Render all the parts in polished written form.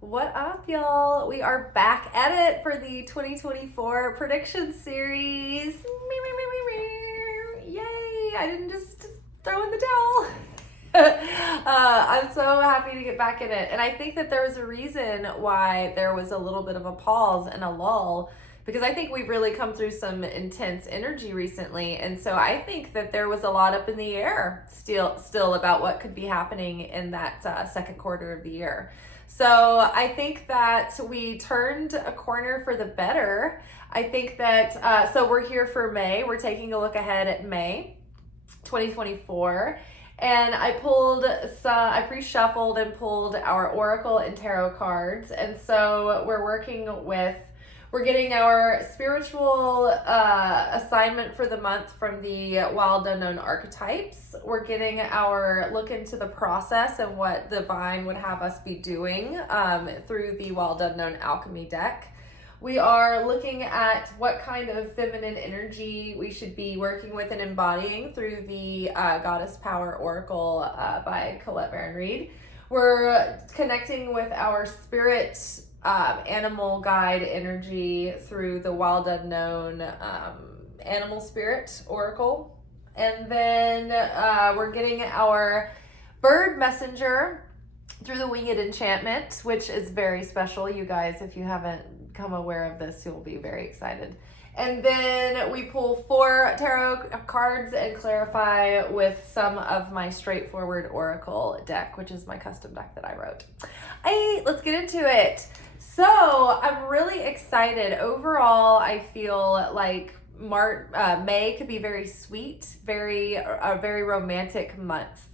What up, y'all? We are back at it for the 2024 prediction series. Yay! I didn't just throw in the towel. I'm so happy to get back in it. And I think that there was a reason why there was a little bit of a pause and a lull, because I think we've really come through some intense energy recently. And so I think that there was a lot up in the air still about what could be happening in that second quarter of the year. So I think that we turned a corner for the better. I think that, so we're here for May. We're taking a look ahead at May 2024. And I pre-shuffled and pulled our Oracle and Tarot cards. And so we're getting our spiritual assignment for the month from the Wild Unknown Archetypes. We're getting our look into the process and what divine would have us be doing through the Wild Unknown Alchemy deck. We are looking at what kind of feminine energy we should be working with and embodying through the Goddess Power Oracle by Colette Baron Reed. We're connecting with our spirit animal guide energy through the Wild Unknown Animal Spirit Oracle. And then we're getting our bird messenger through the Winged Enchantment, which is very special. You guys, if you haven't become aware of this, you'll be very excited. And then we pull 4 tarot cards and clarify with some of my straightforward oracle deck, which is my custom deck that I wrote. Let's get into it. So I'm really excited. Overall, I feel like May could be very sweet, a very romantic month.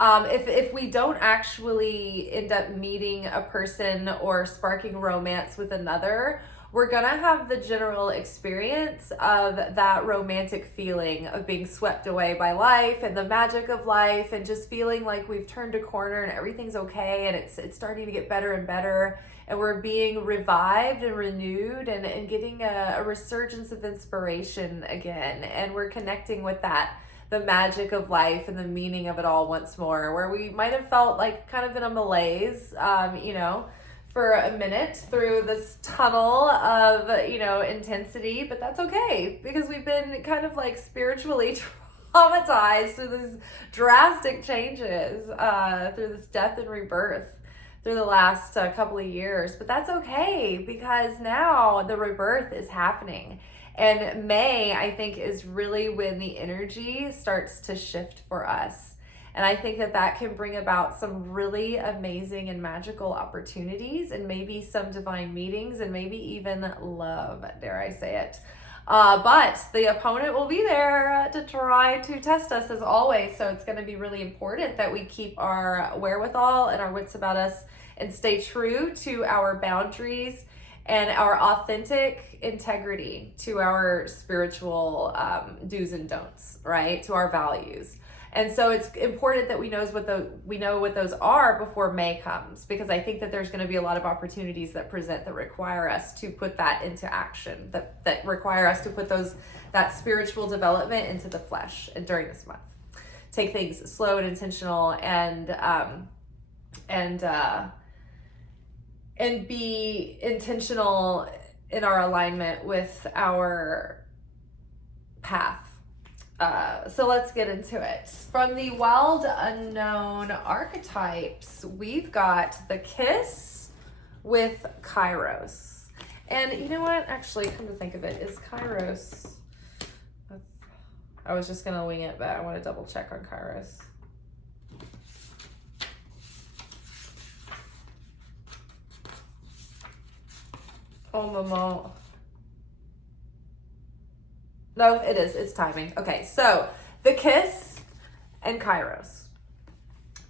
If we don't actually end up meeting a person or sparking romance with another, we're gonna have the general experience of that romantic feeling of being swept away by life and the magic of life, and just feeling like we've turned a corner and everything's okay and it's starting to get better and better, and we're being revived and renewed and getting a resurgence of inspiration again, and we're connecting with the magic of life and the meaning of it all once more, where we might have felt like kind of in a malaise, for a minute through this tunnel of, intensity, but that's okay, because we've been kind of like spiritually traumatized through these drastic changes, through this death and rebirth through the last couple of years. But that's okay, because now the rebirth is happening. And May, I think, is really when the energy starts to shift for us. And I think that can bring about some really amazing and magical opportunities, and maybe some divine meetings, and maybe even love, dare I say it. But the opponent will be there to try to test us as always. So it's going to be really important that we keep our wherewithal and our wits about us and stay true to our boundaries and our authentic integrity to our spiritual do's and don'ts, right? To our values. And so it's important that we know what those are before May comes, because I think that there's going to be a lot of opportunities that present that require us to put that into action, that require us to put that spiritual development into the flesh. And during this month, take things slow and intentional, and be intentional in our alignment with our path. So let's get into it. From the Wild Unknown Archetypes, we've got the Kiss with Kairos. And you know what? Actually, come to think of it, is Kairos... I was just going to wing it, but I want to double check on Kairos. Oh, Mama. No, it is. It's timing. Okay, so the Kiss and Kairos.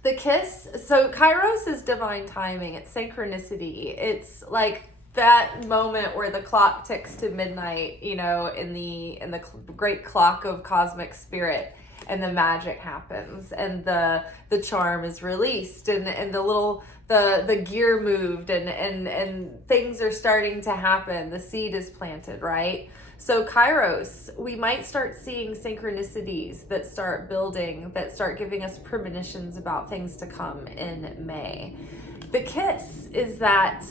The Kiss, so Kairos is divine timing. It's synchronicity. It's like that moment where the clock ticks to midnight, in the great clock of cosmic spirit, and the magic happens, and the charm is released, and the gear moved, and things are starting to happen. The seed is planted, right? So Kairos, we might start seeing synchronicities that start building, that start giving us premonitions about things to come in May. the kiss is that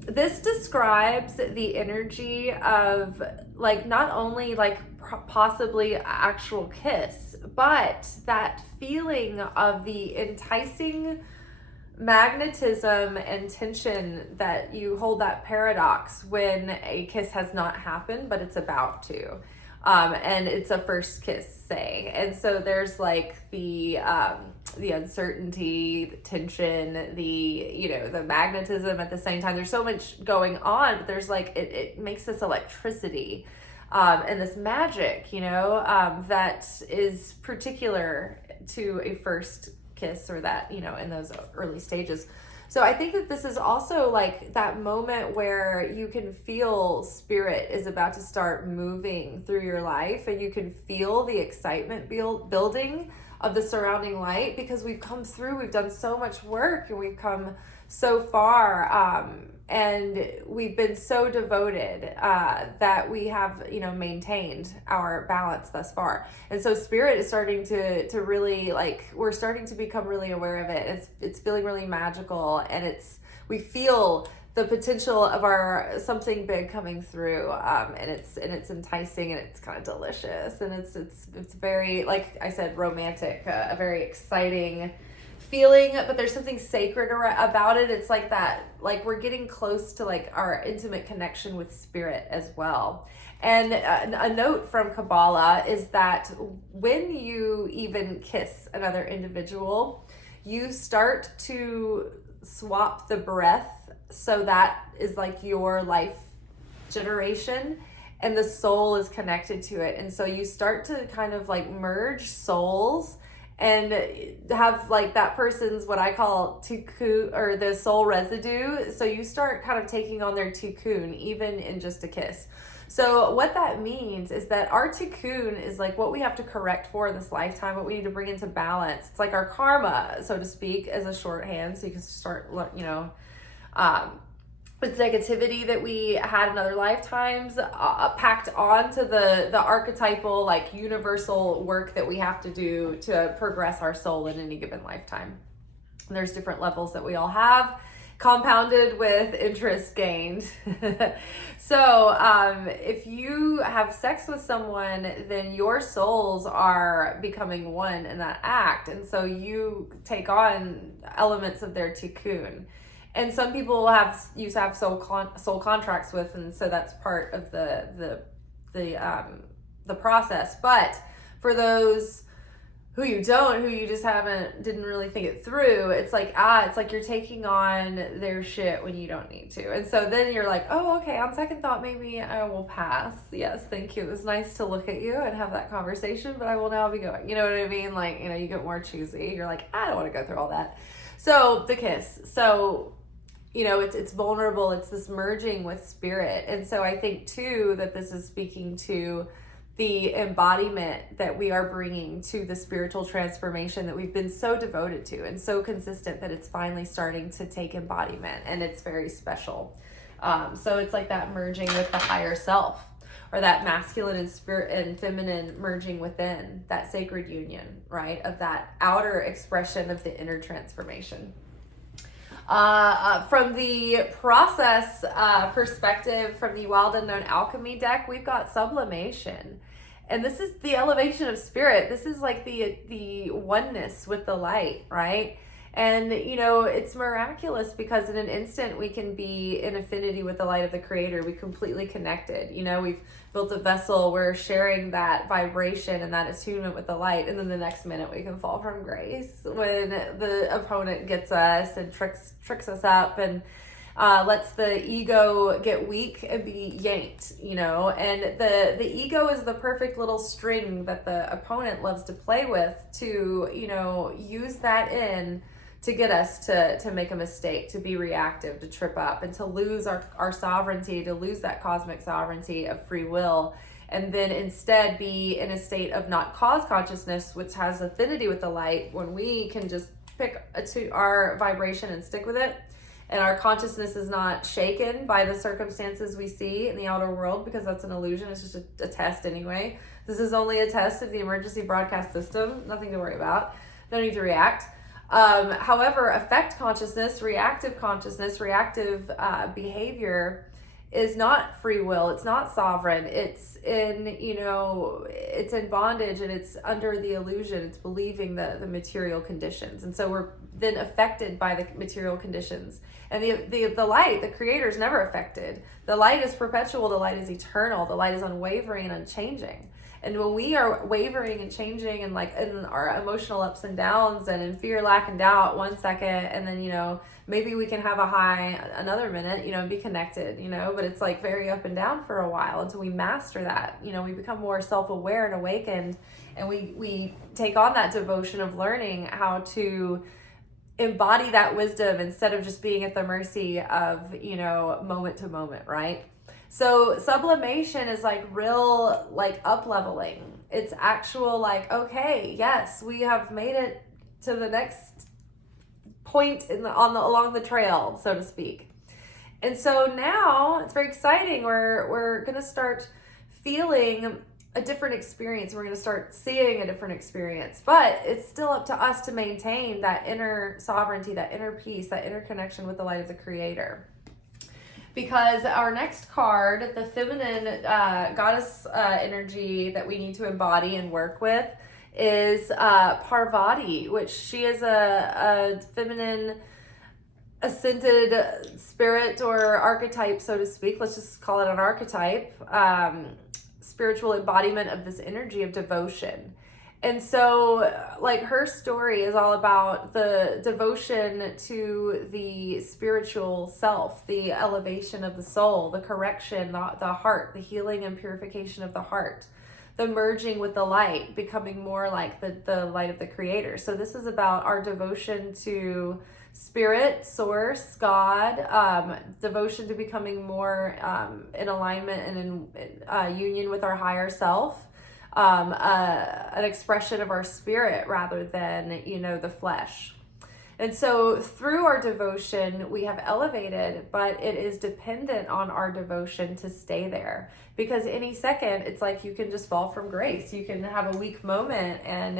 this describes the energy of like not only like possibly actual kiss, but that feeling of the enticing magnetism and tension that you hold, that paradox when a kiss has not happened but it's about to, and it's a first kiss, say. And so there's like the uncertainty, the tension, the magnetism at the same time. There's so much going on, but there's like it makes this electricity and this magic, that is particular to a first kiss, or that, in those early stages. So I think that this is also like that moment where you can feel spirit is about to start moving through your life, and you can feel the excitement building of the surrounding light, because we've come through, we've done so much work, and we've come so far, and we've been so devoted that we have, maintained our balance thus far. And so spirit is starting to really, like, we're starting to become really aware of it. It's feeling really magical, and we feel the potential of our something big coming through, and it's enticing, and it's kind of delicious, and it's very, like I said, romantic, a very exciting feeling, but there's something sacred about it. It's like that, like we're getting close to like our intimate connection with spirit as well. And a note from Kabbalah is that when you even kiss another individual, you start to swap the breath, so that is like your life generation, and the soul is connected to it. And so you start to kind of like merge souls and have like that person's, what I call tikkun, or the soul residue. So you start kind of taking on their tikkun, even in just a kiss. So what that means is that our tikkun is like what we have to correct for in this lifetime, what we need to bring into balance. It's like our karma, so to speak, as a shorthand. So you can start, with negativity that we had in other lifetimes, packed onto the archetypal, like universal work that we have to do to progress our soul in any given lifetime. And there's different levels that we all have, compounded with interest gained. So if you have sex with someone, then your souls are becoming one in that act. And so you take on elements of their tikkun. And some people used to have soul contracts with, and so that's part of the process. But for those who you just didn't really think it through, it's like you're taking on their shit when you don't need to. And so then you're like, oh, okay, on second thought, maybe I will pass. Yes, thank you. It was nice to look at you and have that conversation, but I will now be going. You know what I mean? Like, you get more choosy. You're like, I don't want to go through all that. So the kiss. So, it's vulnerable. It's this merging with spirit. And so I think too that this is speaking to the embodiment that we are bringing to the spiritual transformation that we've been so devoted to, and so consistent that it's finally starting to take embodiment, and it's very special. So it's like that merging with the higher self, or that masculine and spirit and feminine merging within, that sacred union, right, of that outer expression of the inner transformation. From the process perspective, from the Wild Unknown Alchemy deck, we've got sublimation. And this is the elevation of spirit. This is like the oneness with the light, right? And, it's miraculous, because in an instant we can be in affinity with the light of the Creator. We completely connected. We've built a vessel. We're sharing that vibration and that attunement with the light. And then the next minute we can fall from grace when the opponent gets us and tricks us up and lets the ego get weak and be yanked, and the ego is the perfect little string that the opponent loves to play with to, use that to get us to make a mistake, to be reactive, to trip up, and to lose our sovereignty, to lose that cosmic sovereignty of free will, and then instead be in a state of not cause consciousness, which has affinity with the light, when we can just pick our vibration and stick with it. And our consciousness is not shaken by the circumstances we see in the outer world, because that's an illusion. It's just a test anyway. This is only a test of the emergency broadcast system. Nothing to worry about. No need to react. However, affect consciousness, reactive behavior is not free will. It's not sovereign. It's in, it's in bondage, and it's under the illusion. It's believing the material conditions. And so we're then affected by the material conditions. And the light, the creator, is never affected. The light is perpetual. The light is eternal. The light is unwavering and unchanging. And when we are wavering and changing, and like in our emotional ups and downs, and in fear, lack, and doubt 1 second, and then, maybe we can have a high another minute, and be connected, but it's like very up and down for a while until we master that. We become more self-aware and awakened, and we take on that devotion of learning how to embody that wisdom instead of just being at the mercy of, moment to moment, right? So sublimation is like real, like up leveling. It's actual, like, okay, yes, we have made it to the next point along the trail, so to speak. And so now it's very exciting. We're gonna start feeling a different experience. We're gonna start seeing a different experience, but it's still up to us to maintain that inner sovereignty, that inner peace, that inner connection with the light of the creator. Because our next card, the feminine goddess energy that we need to embody and work with, is Parvati, which she is a feminine ascended spirit or archetype, so to speak. Let's just call it an archetype. Spiritual embodiment of this energy of devotion. And so, like, her story is all about the devotion to the spiritual self, the elevation of the soul, the correction, the heart, the healing and purification of the heart, the merging with the light, becoming more like the light of the creator. So this is about our devotion to spirit, source, God, devotion to becoming more in alignment and in union with our higher self. An expression of our spirit rather than, the flesh. And so through our devotion, we have elevated, but it is dependent on our devotion to stay there. Because any second, it's like you can just fall from grace. You can have a weak moment and,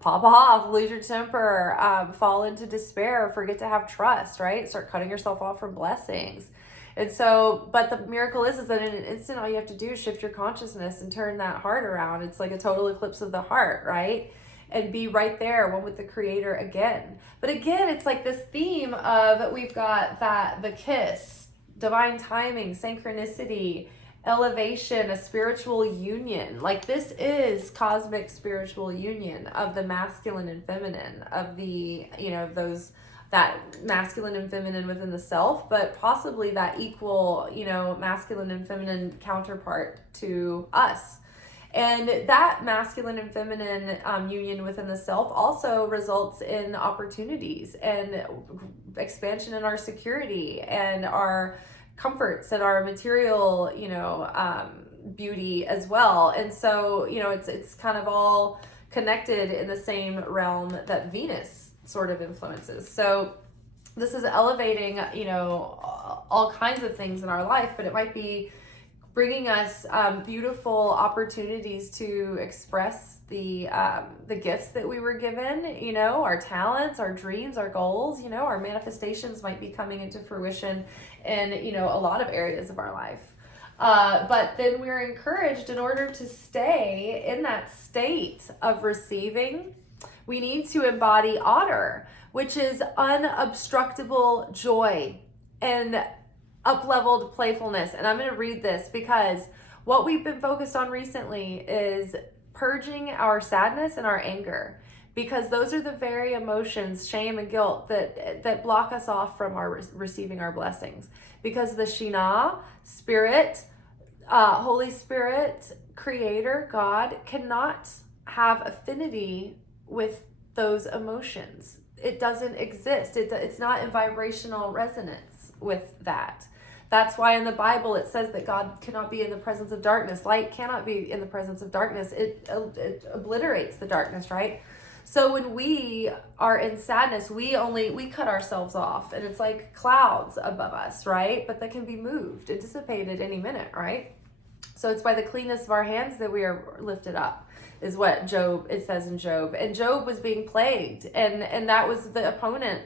pop off, lose your temper, fall into despair, forget to have trust, right? Start cutting yourself off from blessings. And so, but the miracle is that in an instant, all you have to do is shift your consciousness and turn that heart around. It's like a total eclipse of the heart, right? And be right there, one with the creator again. But again, it's like this theme of, we've got the kiss, divine timing, synchronicity, elevation, a spiritual union. Like, this is cosmic spiritual union of the masculine and feminine, of the, that masculine and feminine within the self, but possibly that equal, masculine and feminine counterpart to us. And that masculine and feminine union within the self also results in opportunities and expansion in our security and our comforts and our material, beauty as well. And so, it's kind of all connected in the same realm that Venus sort of influences. So this is elevating, all kinds of things in our life, but it might be bringing us beautiful opportunities to express the gifts that we were given, our talents, our dreams, our goals, our manifestations might be coming into fruition in, a lot of areas of our life. But then we're encouraged, in order to stay in that state of receiving, we need to embody otter, which is unobstructable joy and up-leveled playfulness. And I'm going to read this because what we've been focused on recently is purging our sadness and our anger, because those are the very emotions, shame and guilt, that block us off from receiving our blessings. Because the Shina, spirit, Holy Spirit, creator, God, cannot have affinity with those emotions. It doesn't exist. It's not in vibrational resonance with that. That's why in the Bible it says that God cannot be in the presence of darkness. Light cannot be in the presence of darkness. It obliterates the darkness, right? So when we are in sadness, we cut ourselves off, and it's like clouds above us, right? But that can be moved and dissipated any minute, right? So it's by the cleanness of our hands that we are lifted up. is what it says in Job. And Job was being plagued, and that was the opponent,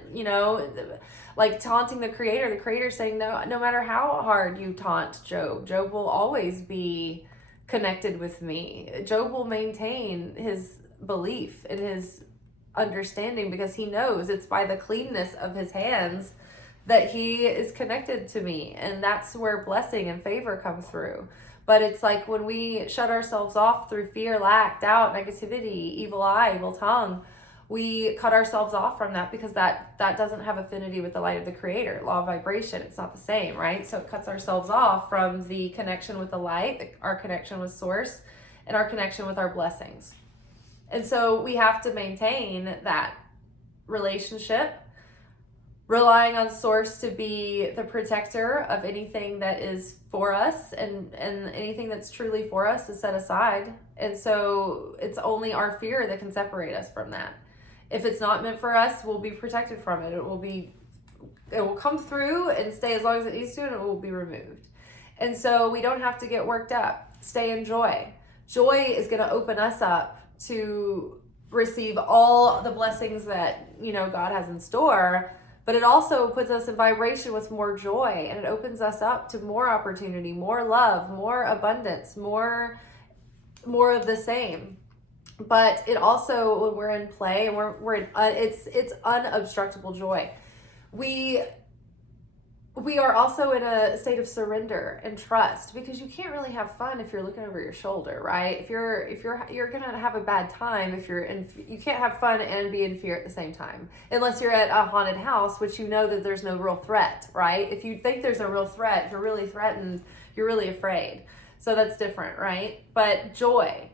like taunting the creator saying, no matter how hard you taunt Job will always be connected with me. Job will maintain his belief and his understanding because he knows it's by the cleanness of his hands that he is connected to me, and that's where blessing and favor come through. But it's like when we shut ourselves off through fear, lack, doubt, negativity, evil eye, evil tongue, we cut ourselves off from that because that doesn't have affinity with the light of the creator. Law of vibration, it's not the same, right? So it cuts ourselves off from the connection with the light, our connection with source, and our connection with our blessings. And so we have to maintain that relationship, relying on source to be the protector of anything that is for us, and anything that's truly for us is set aside. And so it's only our fear that can separate us from that. If it's not meant for us, we'll be protected from it. It will come through and stay as long as it needs to, and it will be removed. And so we don't have to get worked up. Stay in joy. Joy is going to open us up to receive all the blessings that, God has in store. But it also puts us in vibration with more joy, and it opens us up to more opportunity, more love, more abundance, more of the same. But it also, when we're in play and we're in, it's unobstructable joy. We are also in a state of surrender and trust, because you can't really have fun if you're looking over your shoulder, right? If you're gonna have a bad time if you're in. You can't have fun and be in fear at the same time, unless you're at a haunted house, which you know that there's no real threat, right? If you think there's a real threat, if you're really threatened, you're really afraid. So that's different, right? But joy,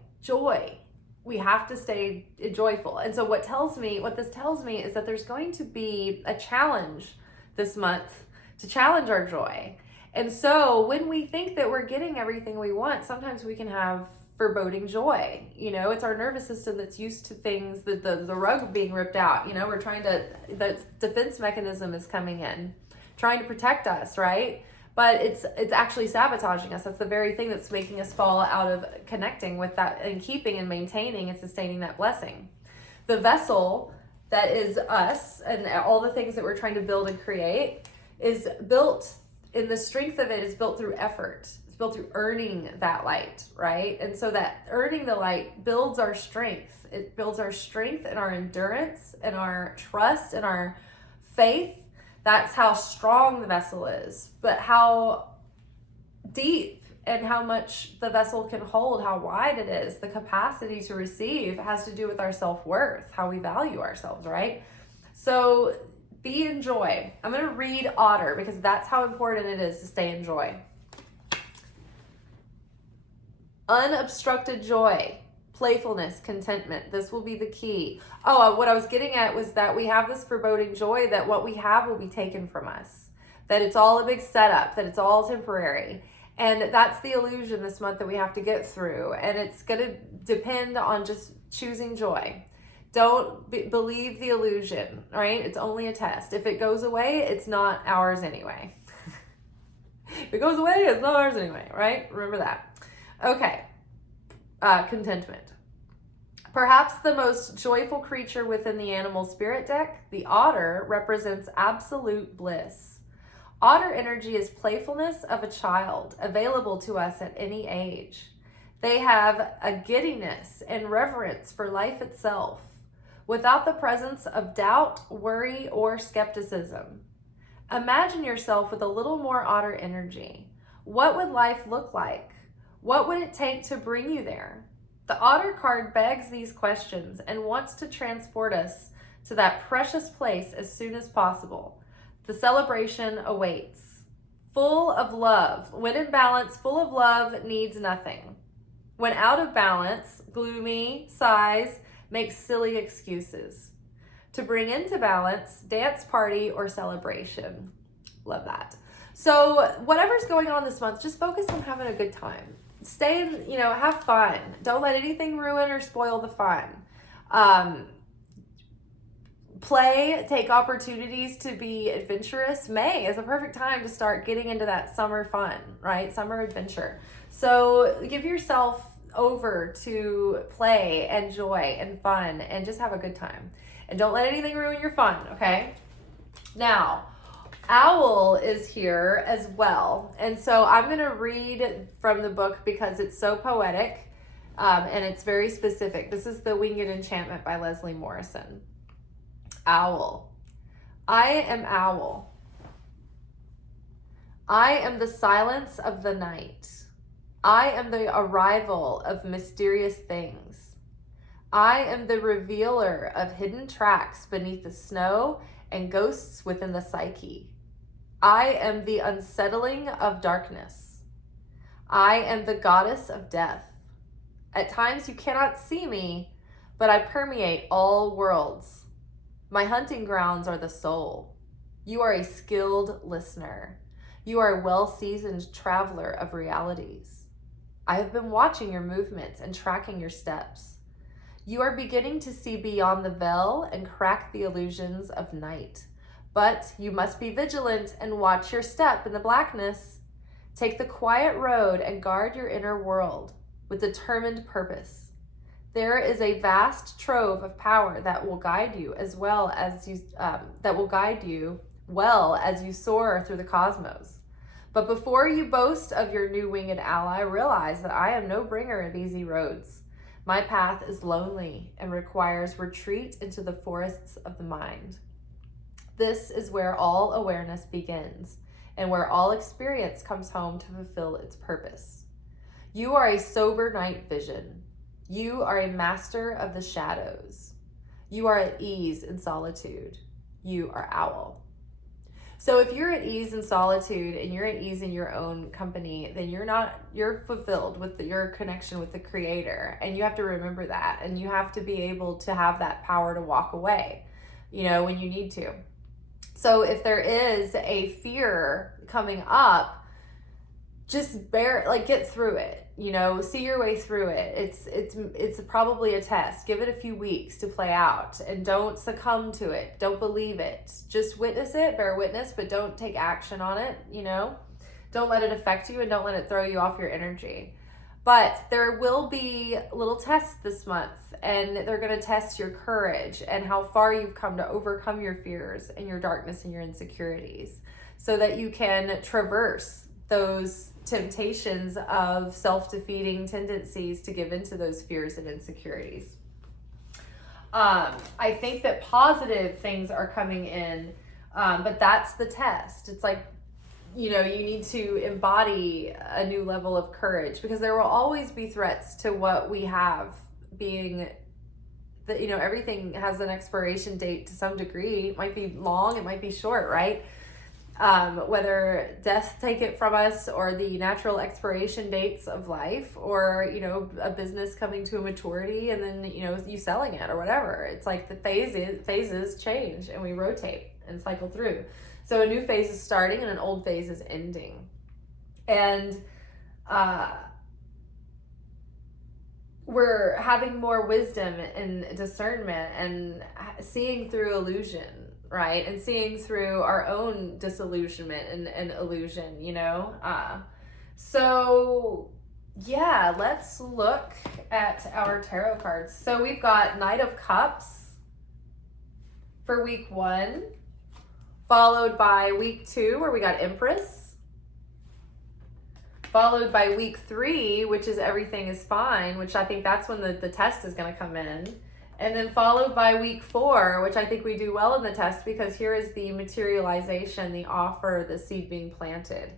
we have to stay joyful. And so what this tells me is that there's going to be a challenge this month to challenge our joy. And so when we think that we're getting everything we want, sometimes we can have foreboding joy. It's our nervous system that's used to things, the rug being ripped out. The defense mechanism is coming in, trying to protect us, right? But it's actually sabotaging us. That's the very thing that's making us fall out of connecting with that and keeping and maintaining and sustaining that blessing. The vessel that is us and all the things that we're trying to build and create is built, in the strength of it is built through effort. It's built through earning that light, right? And so that earning the light builds our strength. It builds our strength and our endurance and our trust and our faith. That's how strong the vessel is. But how deep and how much the vessel can hold, how wide it is, the capacity to receive has to do with our self-worth, how we value ourselves, right? So be in joy. I'm going to read Otter because that's how important it is to stay in joy. Unobstructed joy, playfulness, contentment. This will be the key. What I was getting at was that we have this foreboding joy that what we have will be taken from us, that it's all a big setup, that it's all temporary. And that's the illusion this month that we have to get through. And it's going to depend on just choosing joy. Don't believe the illusion, right? It's only a test. If it goes away, it's not ours anyway. If it goes away, it's not ours anyway, right? Remember that. Okay. Contentment. Perhaps the most joyful creature within the animal spirit deck, the otter, represents absolute bliss. Otter energy is playfulness of a child, available to us at any age. They have a giddiness and reverence for life itself, without the presence of doubt, worry, or skepticism. Imagine yourself with a little more otter energy. What would life look like? What would it take to bring you there? The otter card begs these questions and wants to transport us to that precious place as soon as possible. The celebration awaits. Full of love. When in balance, full of love needs nothing. When out of balance, gloomy, sighs, makes silly excuses. To bring into balance, dance party or celebration. Love that. So whatever's going on this month, just focus on having a good time. Stay in, have fun. Don't let anything ruin or spoil the fun. Play, take opportunities to be adventurous. May is a perfect time to start getting into that summer fun, right? Summer adventure. So give yourself over to play and joy and fun and just have a good time. And don't let anything ruin your fun, okay? Now, Owl is here as well. And so I'm going to read from the book because it's so poetic and it's very specific. This is The Winged Enchantment by Leslie Morrison. Owl. I am Owl. I am the silence of the night. I am the arrival of mysterious things. I am the revealer of hidden tracks beneath the snow and ghosts within the psyche. I am the unsettling of darkness. I am the goddess of death. At times you cannot see me, but I permeate all worlds. My hunting grounds are the soul. You are a skilled listener. You are a well-seasoned traveler of realities. I have been watching your movements and tracking your steps. You are beginning to see beyond the veil and crack the illusions of night. But you must be vigilant and watch your step in the blackness. Take the quiet road and guard your inner world with determined purpose. There is a vast trove of power that will guide you as well as you soar through the cosmos. But before you boast of your new winged ally, realize that I am no bringer of easy roads. My path is lonely and requires retreat into the forests of the mind. This is where all awareness begins and where all experience comes home to fulfill its purpose. You are a sober night vision. You are a master of the shadows. You are at ease in solitude. You are Owl. So if you're at ease in solitude and you're at ease in your own company, then you're fulfilled with your connection with the Creator. And you have to remember that. And you have to be able to have that power to walk away, when you need to. So if there is a fear coming up, just get through it, see your way through it. It's probably a test. Give it a few weeks to play out and don't succumb to it. Don't believe it. Just witness it, bear witness, but don't take action on it, Don't let it affect you and don't let it throw you off your energy. But there will be little tests this month, and they're going to test your courage and how far you've come to overcome your fears and your darkness and your insecurities so that you can traverse those temptations of self-defeating tendencies to give into those fears and insecurities. I think that positive things are coming in, but that's the test. It's like, you need to embody a new level of courage because there will always be threats to what we have, being that, everything has an expiration date to some degree. It might be long, it might be short, right? Whether death take it from us or the natural expiration dates of life or, a business coming to a maturity and then, you selling it or whatever. It's like the phases change and we rotate and cycle through. So a new phase is starting and an old phase is ending. And we're having more wisdom and discernment and seeing through illusion, right? And seeing through our own disillusionment and illusion, So yeah, let's look at our tarot cards. So we've got Knight of Cups for week 1. Followed by week 2, where we got Empress. Followed by week 3, which is Everything is Fine, which I think that's when the test is going to come in. And then followed by week 4, which I think we do well in the test because here is the materialization, the offer, the seed being planted.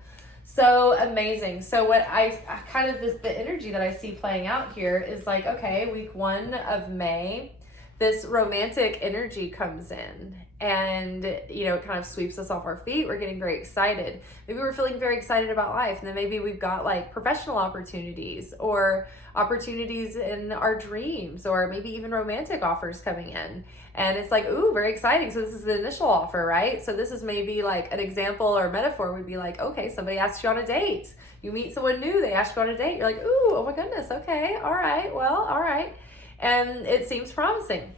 So amazing. So what the energy that I see playing out here is like, okay, week 1 of May, this romantic energy comes in and, it kind of sweeps us off our feet. We're getting very excited. Maybe we're feeling very excited about life. And then maybe we've got like professional opportunities or opportunities in our dreams or maybe even romantic offers coming in. And it's like, ooh, very exciting. So this is the initial offer, right? So this is maybe like an example or metaphor would be like, okay, somebody asks you on a date. You meet someone new, they ask you on a date. You're like, ooh, oh my goodness. Okay. All right. Well, all right. And it seems promising.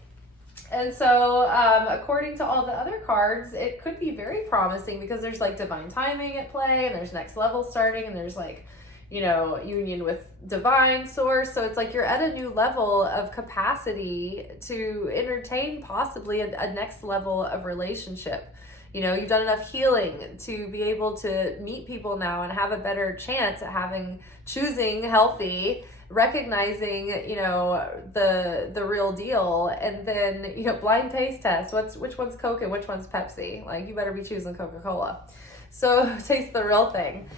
And so, according to all the other cards, it could be very promising because there's like divine timing at play and there's next level starting and there's like, union with divine source. So it's like you're at a new level of capacity to entertain possibly a next level of relationship. You've done enough healing to be able to meet people now and have a better chance at choosing healthy, recognizing, the real deal. And then, blind taste test. Which one's Coke and which one's Pepsi? Like, you better be choosing Coca-Cola. So taste the real thing.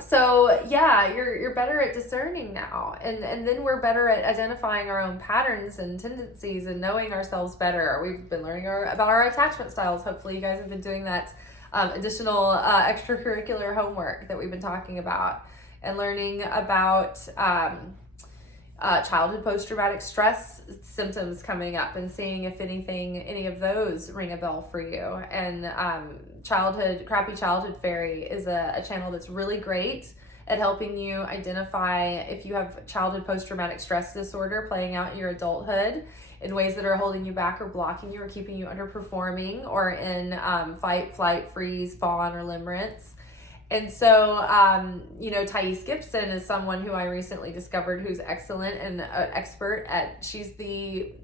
So yeah, you're better at discerning now. And then we're better at identifying our own patterns and tendencies and knowing ourselves better. We've been learning about our attachment styles. Hopefully you guys have been doing that additional extracurricular homework that we've been talking about, and learning about childhood post-traumatic stress symptoms coming up and seeing if any of those ring a bell for you. And crappy childhood fairy is a channel that's really great at helping you identify if you have childhood post-traumatic stress disorder playing out in your adulthood in ways that are holding you back or blocking you or keeping you underperforming or in fight, flight, freeze, fawn, or limerence. And so, Thais Gibson is someone who I recently discovered who's excellent and expert she's the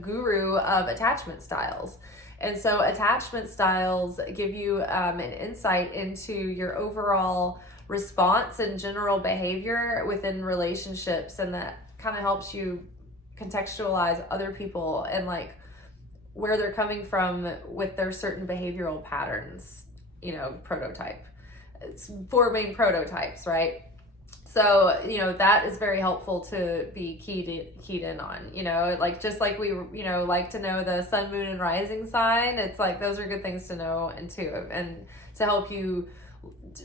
guru of attachment styles. And so attachment styles give you an insight into your overall response and general behavior within relationships. And that kind of helps you contextualize other people and like where they're coming from with their certain behavioral patterns, prototype. It's 4 main prototypes, right? So, that is very helpful to be keyed in on, like, just like we, like to know the sun, moon, and rising sign. It's like, those are good things to know and to help you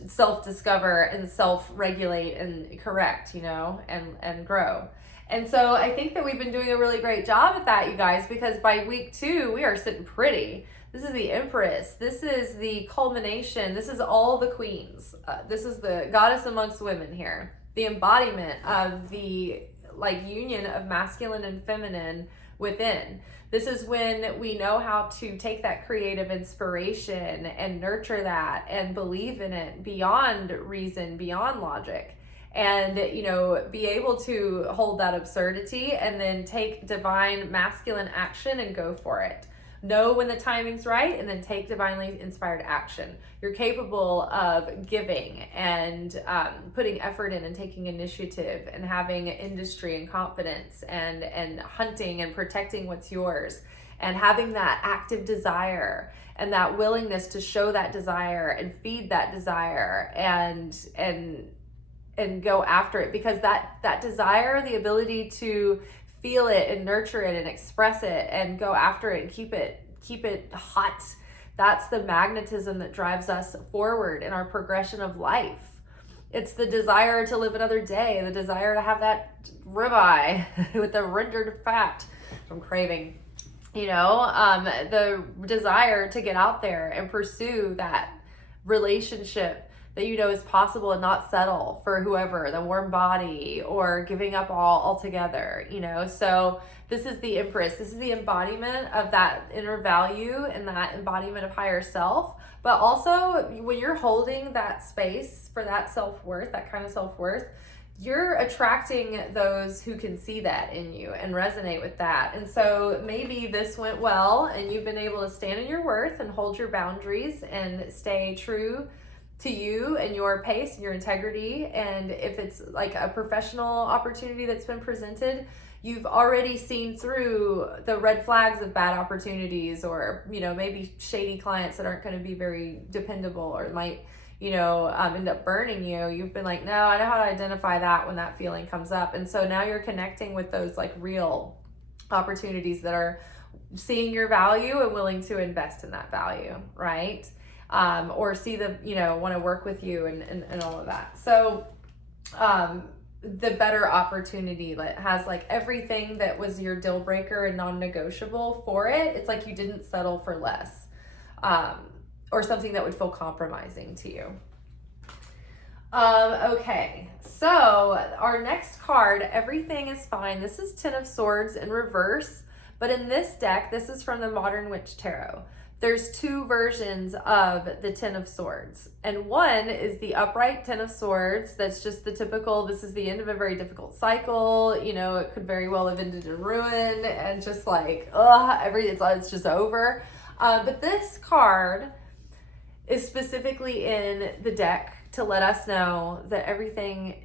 self-discover and self-regulate and correct, and grow. And so I think that we've been doing a really great job at that, you guys, because by week 2, we are sitting pretty. This is the Empress. This is the culmination. This is all the queens. This is the goddess amongst women here. The embodiment of the union of masculine and feminine within. This is when we know how to take that creative inspiration and nurture that and believe in it beyond reason, beyond logic. And, be able to hold that absurdity and then take divine masculine action and go for it. Know when the timing's right and then take divinely inspired action. You're capable of giving and putting effort in and taking initiative and having industry and confidence and hunting and protecting what's yours and having that active desire and that willingness to show that desire and feed that desire and go after it, because that desire, the ability to feel it and nurture it and express it and go after it and keep it hot, that's the magnetism that drives us forward in our progression of life. It's the desire to live another day, the desire to have that ribeye with the rendered fat from craving, the desire to get out there and pursue that relationship that is possible and not settle for whoever, the warm body or giving up all altogether, So this is the Empress. This is the embodiment of that inner value and that embodiment of higher self. But also when you're holding that space for that self-worth, that kind of self-worth, you're attracting those who can see that in you and resonate with that. And so maybe this went well and you've been able to stand in your worth and hold your boundaries and stay true to you and your pace and your integrity. And if it's like a professional opportunity that's been presented, you've already seen through the red flags of bad opportunities or, maybe shady clients that aren't going to be very dependable or might, end up burning you. You've been like, no, I know how to identify that when that feeling comes up. And so now you're connecting with those like real opportunities that are seeing your value and willing to invest in that value, right? Or see want to work with you and all of that. So, the better opportunity that has like everything that was your deal breaker and non-negotiable for it. It's like you didn't settle for less, or something that would feel compromising to you. Okay. So our next card, everything is fine. This is 10 of Swords in reverse, but in this deck, this is from the Modern Witch Tarot. there's two versions of the Ten of Swords. And one is the upright Ten of Swords. That's just the typical, this is the end of a very difficult cycle. You know, it could very well have ended in ruin and just like, it's just over. But this card is specifically in the deck to let us know that everything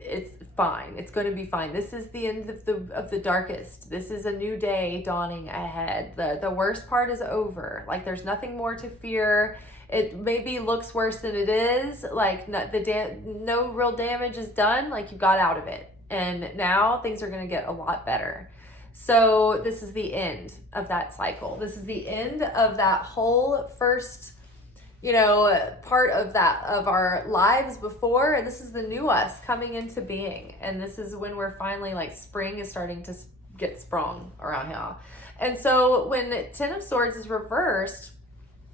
it's fine. It's going to be fine. This is the end of the darkest. This is a new day dawning ahead. The worst part is over. Like, there's nothing more to fear. It maybe looks worse than it is. Like, no real damage is done. Like, you got out of it. And now things are going to get a lot better. So this is the end of that cycle. This is the end of that whole first, part of our lives before, and this is the new us coming into being. And this is when we're finally, like, spring is starting to get sprung around here. And so when Ten of Swords is reversed,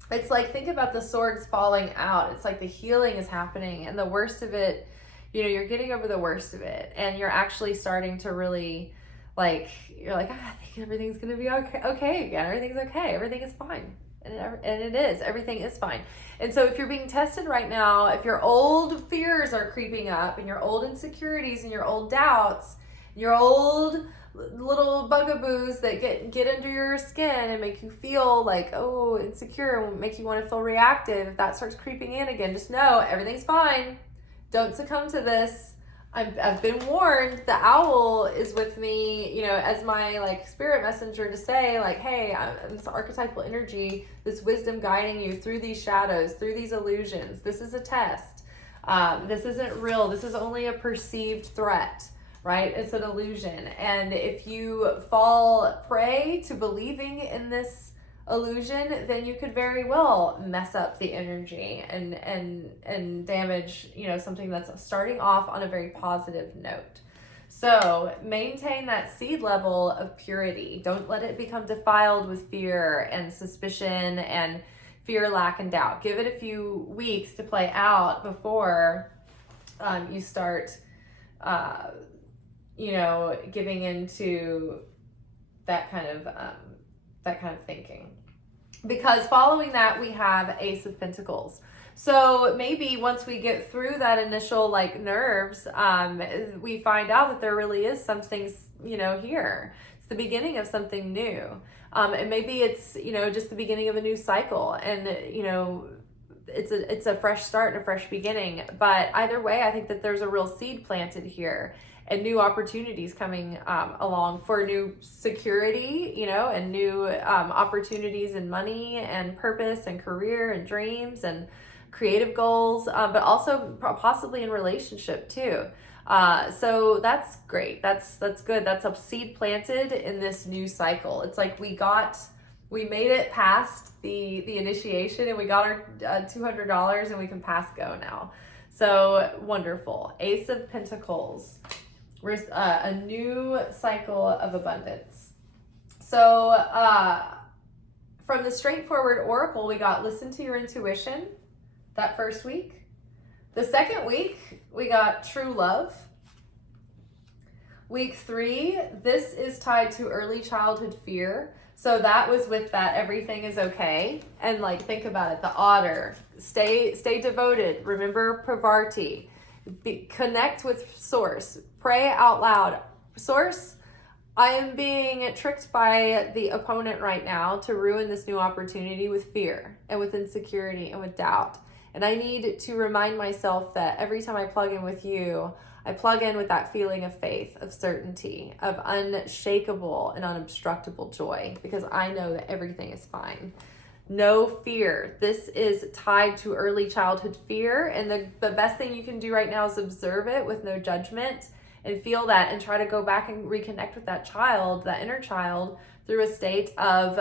it's like, think about the swords falling out. It's like the healing is happening, and the worst of it, you're getting over the worst of it, and you're actually starting to really, like, you're like, I think everything's gonna be okay again. Everything's okay. Everything is fine. And it is. Everything is fine. And so if you're being tested right now, if your old fears are creeping up, and your old insecurities and your old doubts, your old little bugaboos that get under your skin and make you feel like, oh, insecure, and make you want to feel reactive, if that starts creeping in again, just know everything's fine. Don't succumb to this. I've been warned. The owl is with me, as my, like, spirit messenger to say, like, hey, this archetypal energy, this wisdom guiding you through these shadows, through these illusions. This is a test. This isn't real. This is only a perceived threat, right? It's an illusion. And if you fall prey to believing in this illusion, then you could very well mess up the energy and damage, something that's starting off on a very positive note. So maintain that seed level of purity. Don't let it become defiled with fear and suspicion and fear, lack, and doubt. Give it a few weeks to play out before you start giving into that kind of thinking. Because following that, we have Ace of Pentacles. So maybe once we get through that initial, like, nerves, we find out that there really is something, here. It's the beginning of something new. And maybe it's, just the beginning of a new cycle. And, it's a fresh start and a fresh beginning. But either way, I think that there's a real seed planted here, and new opportunities coming along for new security, and new opportunities in money and purpose and career and dreams and creative goals, but also possibly in relationship too. So that's great. That's good. That's a seed planted in this new cycle. It's like we made it past the initiation, and we got our $200, and we can pass go now. So wonderful. Ace of Pentacles. A new cycle of abundance. So from the straightforward oracle, we got listen to your intuition that first week. The second week, we got true love. Week 3, this is tied to early childhood fear. So that was with that everything is okay. And, like, think about it, the otter, stay devoted. Remember Pravarti. Connect with source. Pray out loud. Source, I am being tricked by the opponent right now to ruin this new opportunity with fear and with insecurity and with doubt. And I need to remind myself that every time I plug in with you, I plug in with that feeling of faith, of certainty, of unshakable and unobstructable joy, because I know that everything is fine. No fear. This is tied to early childhood fear, and the best thing you can do right now is observe it with no judgment and feel that, and try to go back and reconnect with that child, that inner child, through a state of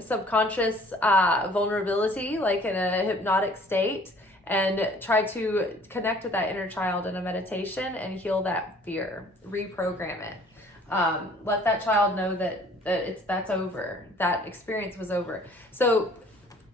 subconscious vulnerability, like in a hypnotic state, and try to connect with that inner child in a meditation and heal that fear, reprogram it. Let that child know that that's over. That experience was over. So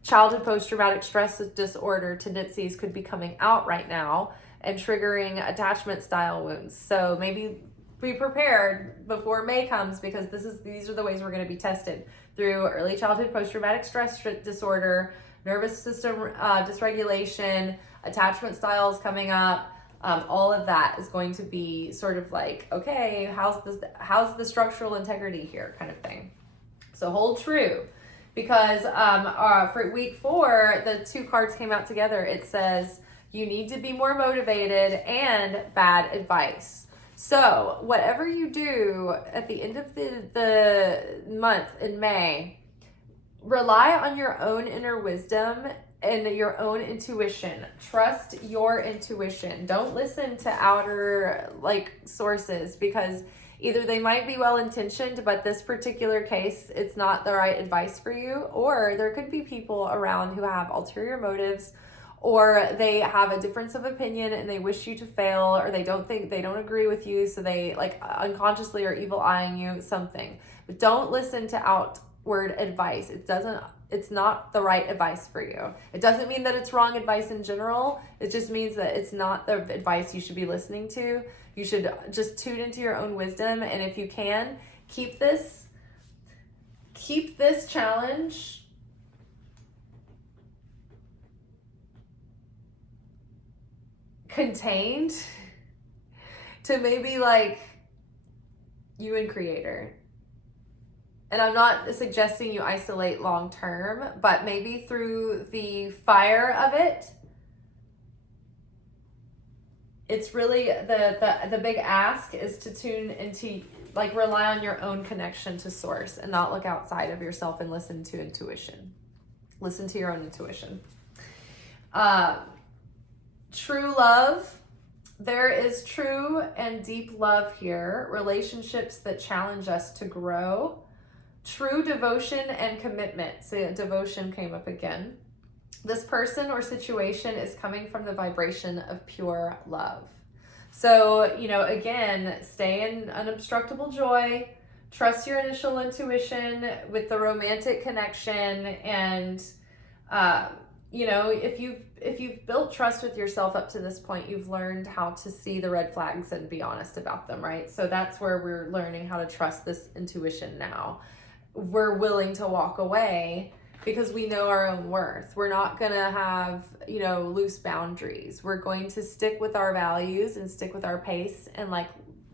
childhood post-traumatic stress disorder tendencies could be coming out right now and triggering attachment style wounds. So maybe be prepared before May comes, because these are the ways we're going to be tested through early childhood post-traumatic stress disorder, nervous system dysregulation, attachment styles coming up. All of that is going to be sort of like, okay, how's the structural integrity here kind of thing. So hold true, because for week 4, the 2 cards came out together. It says you need to be more motivated and bad advice. So whatever you do at the end of the month in May, rely on your own inner wisdom and your own intuition. Trust your intuition. Don't listen to outer sources, because either they might be well-intentioned, but this particular case, it's not the right advice for you, or there could be people around who have ulterior motives, or they have a difference of opinion and they wish you to fail, or they don't agree with you, so they unconsciously are evil eyeing you, something. But don't listen to outward advice. It's not the right advice for you. It doesn't mean that it's wrong advice in general. It just means that it's not the advice you should be listening to. You should just tune into your own wisdom, and if you can, keep this challenge contained to maybe you and Creator. And I'm not suggesting you isolate long term, but maybe through the fire of it, it's really the big ask is to tune into, rely on your own connection to source and not look outside of yourself and listen to intuition. Listen to your own intuition. True love. There is true and deep love here. Relationships that challenge us to grow. True devotion and commitment. So devotion came up again. This person or situation is coming from the vibration of pure love. So, again, stay in unobstructable joy. Trust your initial intuition with the romantic connection. And, if you've built trust with yourself up to this point, you've learned how to see the red flags and be honest about them, right? So that's where we're learning how to trust this intuition now. We're willing to walk away because we know our own worth. We're not going to have, loose boundaries. We're going to stick with our values and stick with our pace and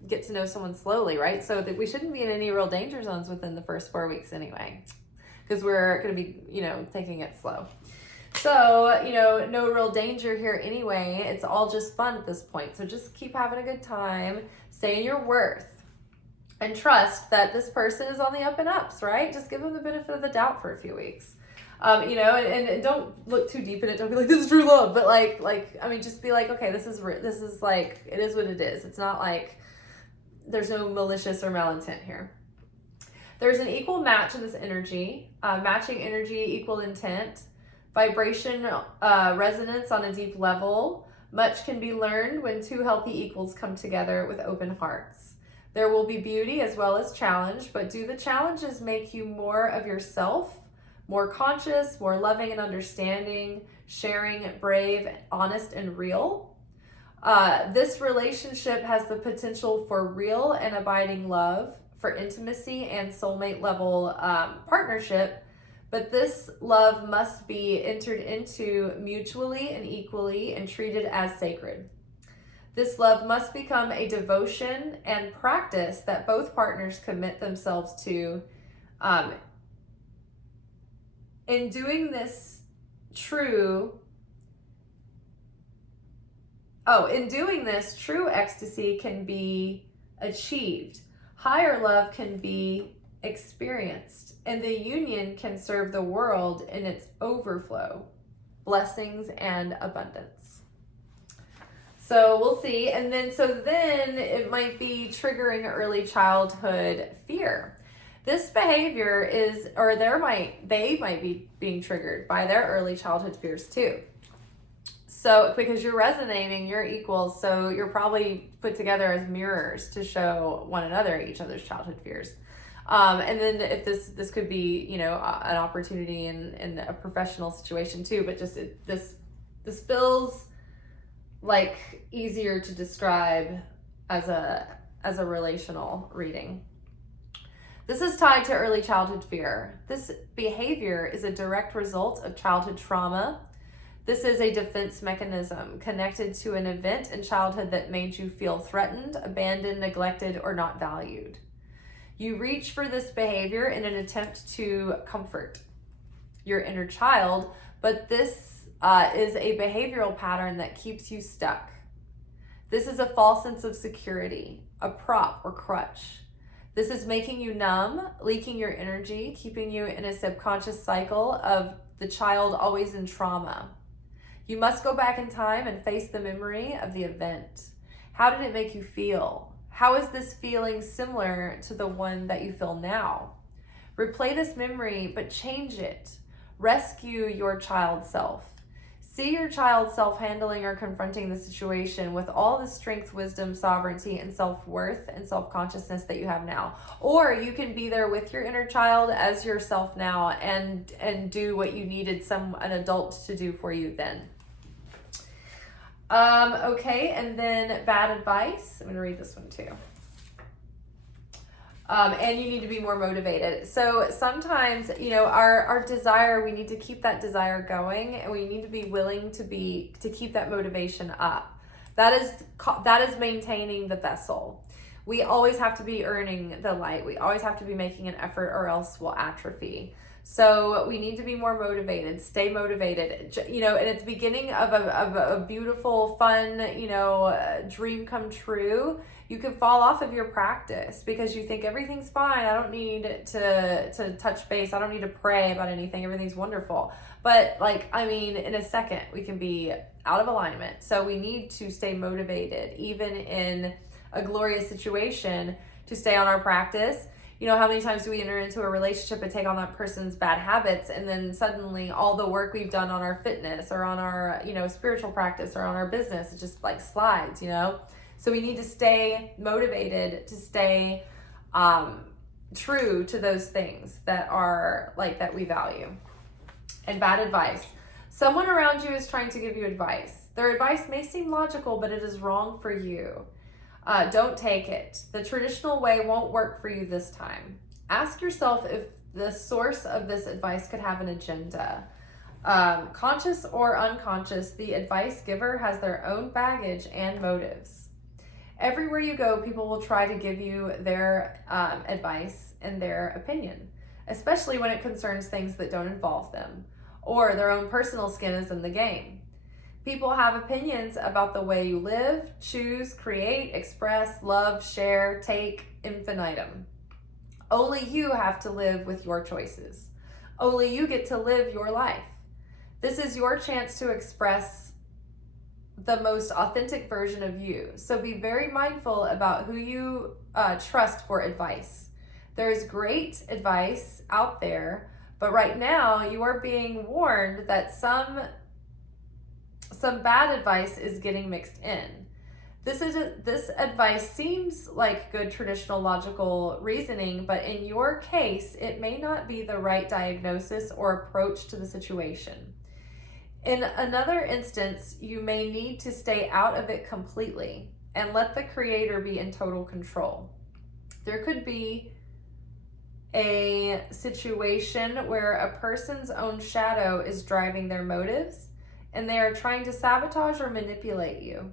get to know someone slowly, right? So that we shouldn't be in any real danger zones within the first 4 weeks anyway, because we're going to be, taking it slow. So, no real danger here anyway. It's all just fun at this point. So just keep having a good time. Stay in your worth. And trust that this person is on the up and ups, right? Just give them the benefit of the doubt for a few weeks. And don't look too deep in it. Don't be like, this is true love. But just be like, okay, this is it is what it is. It's not like there's no malicious or malintent here. There's an equal match in this energy, matching energy, equal intent, vibration, resonance on a deep level. Much can be learned when 2 healthy equals come together with open hearts. There will be beauty as well as challenge, but do the challenges make you more of yourself, more conscious, more loving and understanding, sharing, brave, honest, and real? This relationship has the potential for real and abiding love, for intimacy and soulmate level partnership, but this love must be entered into mutually and equally and treated as sacred. This love must become a devotion and practice that both partners commit themselves to. In doing this, true ecstasy can be achieved. Higher love can be experienced, and the union can serve the world in its overflow, blessings, and abundance. So we'll see. And then it might be triggering early childhood fear. This behavior they might be being triggered by their early childhood fears too. So because you're resonating, you're equals, so you're probably put together as mirrors to show one another each other's childhood fears. And then if this could be, an opportunity in a professional situation too, but just this feels easier to describe as as a relational reading. This is tied to early childhood fear. This behavior is a direct result of childhood trauma. This is a defense mechanism connected to an event in childhood that made you feel threatened, abandoned, neglected, or not valued. You reach for this behavior in an attempt to comfort your inner child, but this is a behavioral pattern that keeps you stuck. This is a false sense of security, a prop or crutch. This is making you numb, leaking your energy, keeping you in a subconscious cycle of the child always in trauma. You must go back in time and face the memory of the event. How did it make you feel? How is this feeling similar to the one that you feel now? Replay this memory, but change it. Rescue your child self. See your child self handling or confronting the situation with all the strength, wisdom, sovereignty, and self-worth and self-consciousness that you have now. Or you can be there with your inner child as yourself now and do what you needed an adult to do for you then. Okay, and then bad advice. I'm going to read this one too. And you need to be more motivated. So sometimes, our desire, we need to keep that desire going, and we need to be willing to keep that motivation up. That is maintaining the vessel. We always have to be earning the light. We always have to be making an effort, or else we'll atrophy. So we need to be more motivated, stay motivated, and at the beginning of a beautiful, fun, dream come true, you can fall off of your practice because you think everything's fine. I don't need to touch base. I don't need to pray about anything. Everything's wonderful. But in a second, we can be out of alignment. So we need to stay motivated, even in a glorious situation, to stay on our practice. How many times do we enter into a relationship and take on that person's bad habits, and then suddenly all the work we've done on our fitness or on our, spiritual practice or on our business, it just slides, So we need to stay motivated, to stay true to those things that are that we value. And bad advice. Someone around you is trying to give you advice. Their advice may seem logical, but it is wrong for you. Don't take it. The traditional way won't work for you this time. Ask yourself if the source of this advice could have an agenda. Conscious or unconscious, the advice giver has their own baggage and motives. Everywhere you go, people will try to give you their advice and their opinion, especially when it concerns things that don't involve them, or their own personal skin is in the game. People have opinions about the way you live, choose, create, express, love, share, take, infinitum. Only you have to live with your choices. Only you get to live your life. This is your chance to express the most authentic version of you. So be very mindful about who you trust for advice. There's great advice out there, but right now you are being warned that some bad advice is getting mixed in. This advice seems like good traditional logical reasoning, but in your case, it may not be the right diagnosis or approach to the situation. In another instance, you may need to stay out of it completely and let the creator be in total control. There could be a situation where a person's own shadow is driving their motives, and they are trying to sabotage or manipulate you.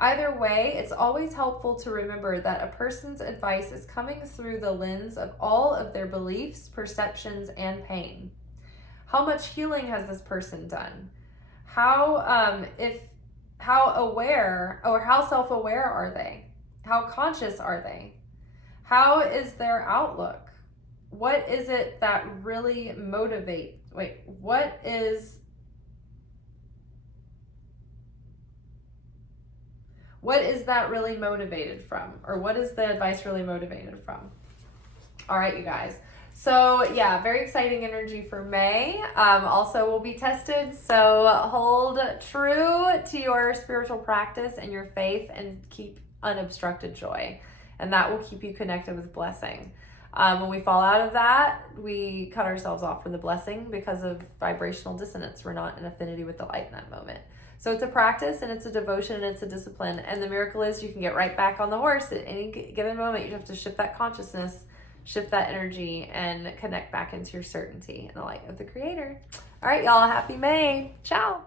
Either way, it's always helpful to remember that a person's advice is coming through the lens of all of their beliefs, perceptions, and pain. How much healing has this person done? How aware or how self-aware are they? How conscious are they? How is their outlook? What is it that really what is that really motivated from? Or what is the advice really motivated from? All right, you guys. So yeah, very exciting energy for May. Also will be tested. So hold true to your spiritual practice and your faith, and keep unobstructed joy. And that will keep you connected with blessing. When we fall out of that, we cut ourselves off from the blessing because of vibrational dissonance. We're not in affinity with the light in that moment. So it's a practice, and it's a devotion, and it's a discipline. And the miracle is you can get right back on the horse at any given moment. You have to shift that consciousness, shift that energy, and connect back into your certainty and the light of the Creator. All right, y'all. Happy May. Ciao.